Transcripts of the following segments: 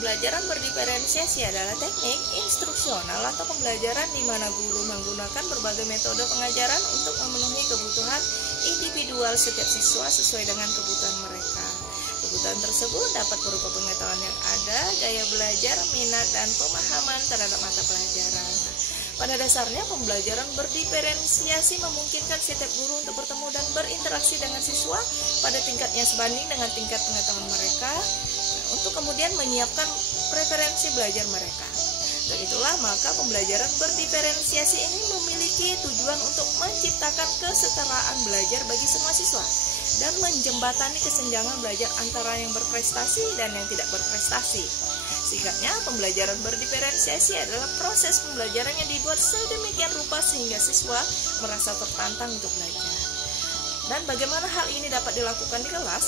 Pembelajaran berdiferensiasi adalah teknik instruksional atau pembelajaran di mana guru menggunakan berbagai metode pengajaran untuk memenuhi kebutuhan individual setiap siswa sesuai dengan kebutuhan mereka. Kebutuhan tersebut dapat berupa pengetahuan yang ada, gaya belajar, minat, dan pemahaman terhadap mata pelajaran. Pada dasarnya, pembelajaran berdiferensiasi memungkinkan setiap guru untuk bertemu dan berinteraksi dengan siswa pada tingkatnya sebanding dengan tingkat pengetahuan mereka, untuk kemudian menyiapkan preferensi belajar mereka. Untuk itulah maka pembelajaran berdiferensiasi ini memiliki tujuan untuk menciptakan kesetaraan belajar bagi semua siswa dan menjembatani kesenjangan belajar antara yang berprestasi dan yang tidak berprestasi. Singkatnya, pembelajaran berdiferensiasi adalah proses pembelajaran yang dibuat sedemikian rupa sehingga siswa merasa tertantang untuk belajar. Dan bagaimana hal ini dapat dilakukan di kelas?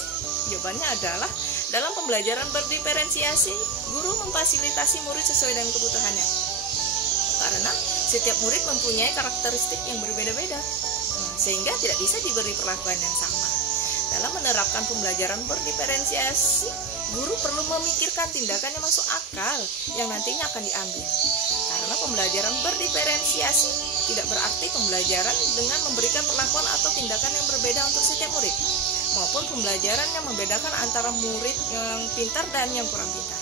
Jawabannya adalah dalam pembelajaran berdiferensiasi, guru memfasilitasi murid sesuai dengan kebutuhannya. Karena setiap murid mempunyai karakteristik yang berbeda-beda, sehingga tidak bisa diberi perlakuan yang sama. Dalam menerapkan pembelajaran berdiferensiasi, guru perlu memikirkan tindakan yang masuk akal yang nantinya akan diambil. Karena pembelajaran berdiferensiasi tidak berarti pembelajaran dengan memberikan perlakuan atau tindakan yang berbeda untuk setiap murid, maupun pembelajaran yang membedakan antara murid yang pintar dan yang kurang pintar.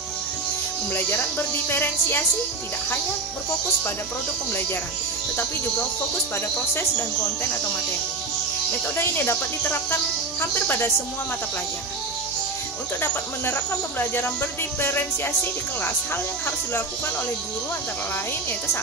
Pembelajaran berdiferensiasi tidak hanya berfokus pada produk pembelajaran, tetapi juga fokus pada proses dan konten atau materi. Metode ini dapat diterapkan hampir pada semua mata pelajaran. Untuk dapat menerapkan pembelajaran berdiferensiasi di kelas, hal yang harus dilakukan oleh guru antara lain yaitu 1.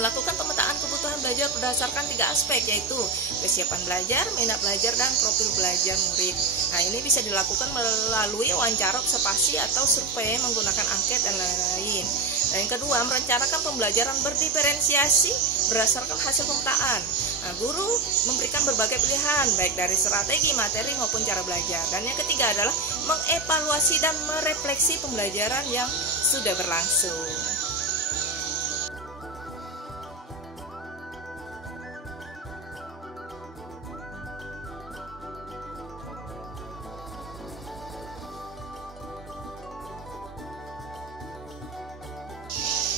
Melakukan pemetaan kebutuhan belajar berdasarkan 3 aspek, yaitu kesiapan belajar, minat belajar, dan profil belajar murid. Nah, ini bisa dilakukan melalui wawancara observasi atau survei menggunakan angket dan lain-lain. Dan yang kedua, merencanakan pembelajaran berdiferensiasi berdasarkan hasil pemetaan. Nah, guru memberikan berbagai pilihan, baik dari strategi, materi, maupun cara belajar. Dan yang ketiga adalah mengevaluasi dan merefleksi pembelajaran yang sudah berlangsung.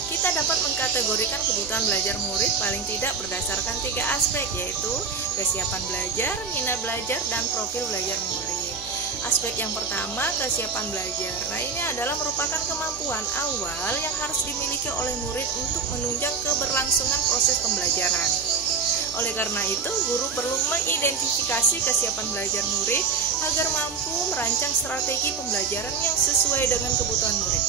Kita dapat mengkategorikan kebutuhan belajar murid paling tidak berdasarkan 3 aspek, yaitu kesiapan belajar, minat belajar, dan profil belajar murid. Aspek yang pertama, kesiapan belajar. Nah, ini adalah merupakan kemampuan awal yang harus dimiliki oleh murid untuk menunjang keberlangsungan proses pembelajaran. Oleh karena itu, guru perlu mengidentifikasi kesiapan belajar murid agar mampu merancang strategi pembelajaran yang sesuai dengan kebutuhan murid.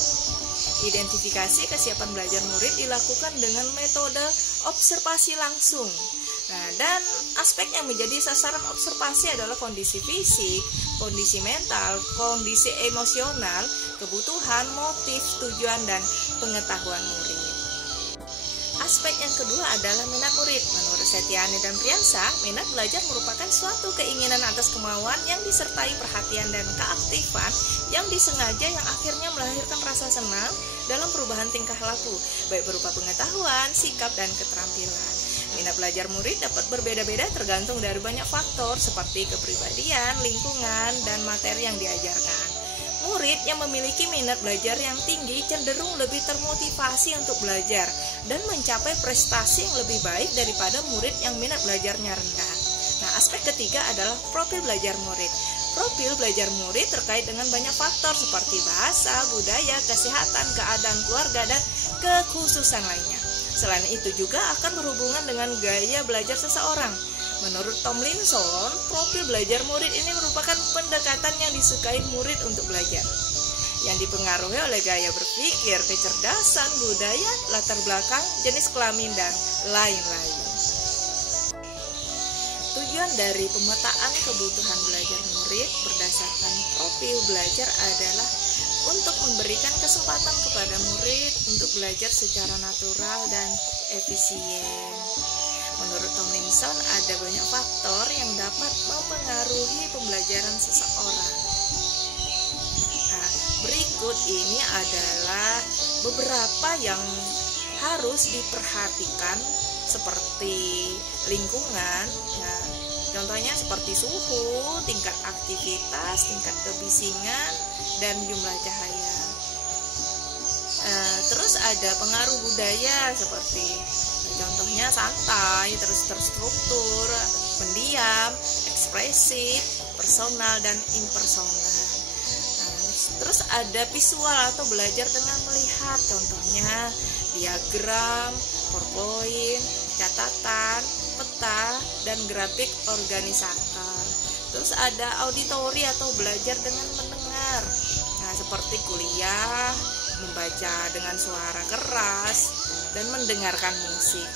Identifikasi kesiapan belajar murid dilakukan dengan metode observasi langsung. Nah, dan aspek yang menjadi sasaran observasi adalah kondisi fisik, kondisi mental, kondisi emosional, kebutuhan, motif, tujuan, dan pengetahuan murid. Aspek yang kedua adalah minat murid. Menurut Setiani dan Priyansa, minat belajar merupakan suatu keinginan atas kemauan yang disertai perhatian dan keaktifan yang disengaja yang akhirnya melahirkan rasa senang dalam perubahan tingkah laku, baik berupa pengetahuan, sikap, dan keterampilan. Minat belajar murid dapat berbeda-beda tergantung dari banyak faktor seperti kepribadian, lingkungan, dan materi yang diajarkan. Murid yang memiliki minat belajar yang tinggi cenderung lebih termotivasi untuk belajar dan mencapai prestasi yang lebih baik daripada murid yang minat belajarnya rendah. Nah, aspek ketiga adalah profil belajar murid. Profil belajar murid terkait dengan banyak faktor seperti bahasa, budaya, kesehatan, keadaan keluarga, dan kekhususan lainnya. Selain itu juga akan berhubungan dengan gaya belajar seseorang. Menurut Tomlinson, profil belajar murid ini merupakan pendekatan yang disukai murid untuk belajar, yang dipengaruhi oleh gaya berpikir, kecerdasan, budaya, latar belakang, jenis kelamin, dan lain-lain. Tujuan dari pemetaan kebutuhan belajar murid berdasarkan profil belajar adalah untuk memberikan kesempatan kepada murid untuk belajar secara natural dan efisien. Menurut Tomlinson, ada banyak faktor yang dapat mempengaruhi pembelajaran seseorang. Nah, berikut ini adalah beberapa yang harus diperhatikan seperti lingkungan, ya, contohnya seperti suhu, tingkat aktivitas, tingkat kebisingan, dan jumlah cahaya. Terus ada pengaruh budaya seperti contohnya santai, terus terstruktur, pendiam, ekspresif, personal, dan impersonal. Terus ada visual atau belajar dengan melihat, contohnya diagram, PowerPoint, catatan, peta, dan grafik organisator. Terus ada auditori atau belajar dengan mendengar, seperti kuliah, membaca dengan suara keras, dan mendengarkan musik.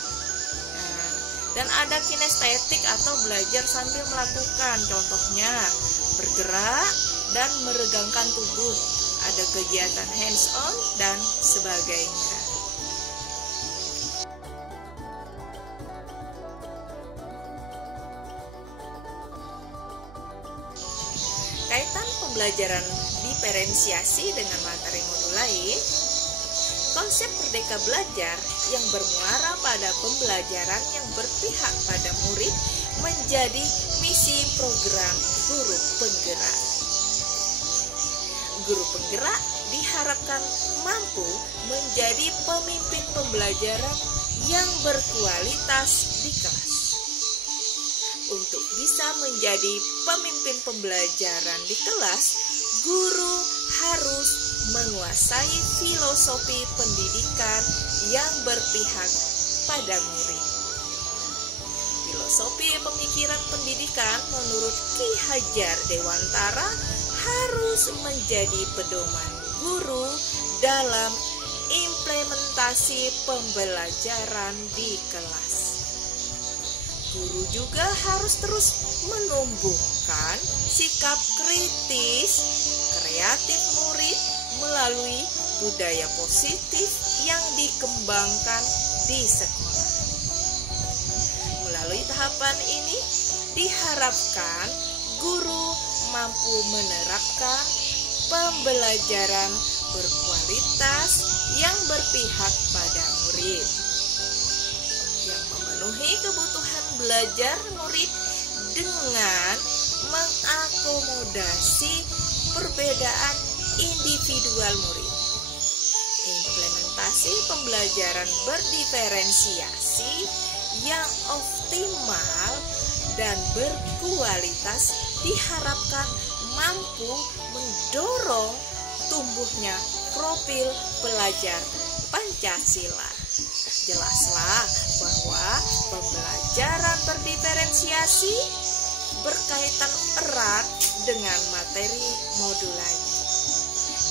Dan ada kinestetik atau belajar sambil melakukan, contohnya bergerak dan meregangkan tubuh, ada kegiatan hands on dan sebagainya. Kaitan pembelajaran diferensiasi dengan materi modul lain, konsep merdeka belajar yang bermuara pada pembelajaran yang berpihak pada murid menjadi misi program guru penggerak. Guru penggerak diharapkan mampu menjadi pemimpin pembelajaran yang berkualitas di kelas. Untuk bisa menjadi pemimpin pembelajaran di kelas, guru harus menguasai filosofi pendidikan yang berpihak pada murid. Filosofi pemikiran pendidikan menurut Ki Hajar Dewantara harus menjadi pedoman guru dalam implementasi pembelajaran di kelas. Guru juga harus terus menumbuhkan sikap kritis, kreatif murid melalui budaya positif yang dikembangkan di sekolah. Melalui tahapan ini diharapkan guru mampu menerapkan pembelajaran berkualitas yang berpihak pada murid, yang memenuhi kebutuhan belajar murid dengan mengakomodasi perbedaan individual murid. Implementasi pembelajaran berdiferensiasi yang optimal dan berkualitas diharapkan mampu mendorong tumbuhnya profil pelajar Pancasila. Jelaslah bahwa pembelajaran berdiferensiasi berkaitan erat dengan materi modul lain.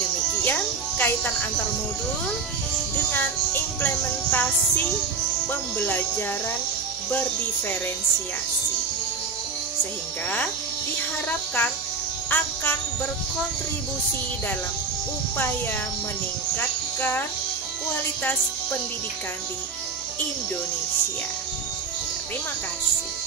Demikian kaitan antar modul dengan implementasi pembelajaran berdiferensiasi, sehingga diharapkan akan berkontribusi dalam upaya meningkatkan kualitas pendidikan di Indonesia. Terima kasih.